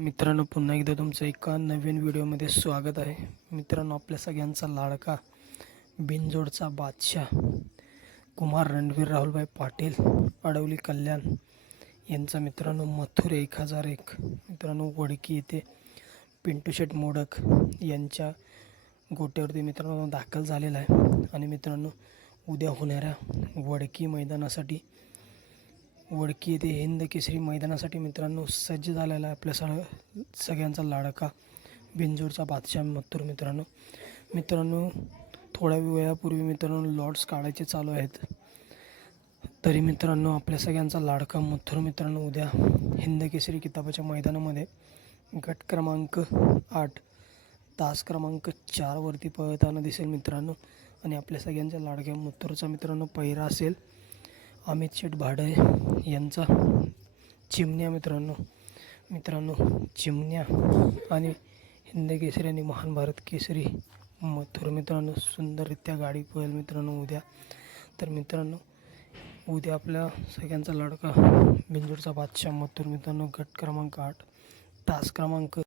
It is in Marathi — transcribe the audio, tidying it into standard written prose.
मित्रांनो, पुन्हा एकदा तुमचं एका नवीन व्हिडिओमध्ये स्वागत आहे. मित्रांनो, आपल्या सगळ्यांचा लाडका बिनजोडचा बादशाह कुमार रणवीर राहुलभाई पाटील अडवली कल्याण यांचा मित्रांनो मथुर 1001 मित्रांनो वडकी येथे पिंटू शेट मोडक यांच्या गोट्यावरती मित्रांनो दाखल झालेला आहे. आणि मित्रांनो, उद्या होणाऱ्या वडकी मैदानासाठी वडकी येथे हिंद केसरी मैदानासाठी मित्रांनो सज्ज झालेला आहे आपल्या सगळ्यांचा लाडका बिनजोडचा बादशाह मथुर. मित्रांनो थोड्या वेळापूर्वी मित्रांनो लॉट्स काढायचे चालू आहेत. तरी मित्रांनो आपल्या सगळ्यांचा लाडका मथुर मित्रांनो उद्या हिंद केसरी किताबाच्या मैदानामध्ये गट क्रमांक 8 तास क्रमांक 4 वरती पळताना दिसेल मित्रांनो. आणि आपल्या सगळ्यांच्या लाडक्या मथुरचा मित्रांनो पहिरा असेल अमित शेठ भाडे यांचा चिमण्या. मित्रांनो चिमण्या आणि हिंद केसरी आणि महान भारत केसरी मथुर मित्रांनो सुंदररित्या गाडी पळेल मित्रांनो उद्या. तर मित्रांनो उद्या आपल्या सगळ्यांचा लाडका बिंजोडचा बादशाह मथुर मित्रांनो गट क्रमांक 8 तास क्रमांक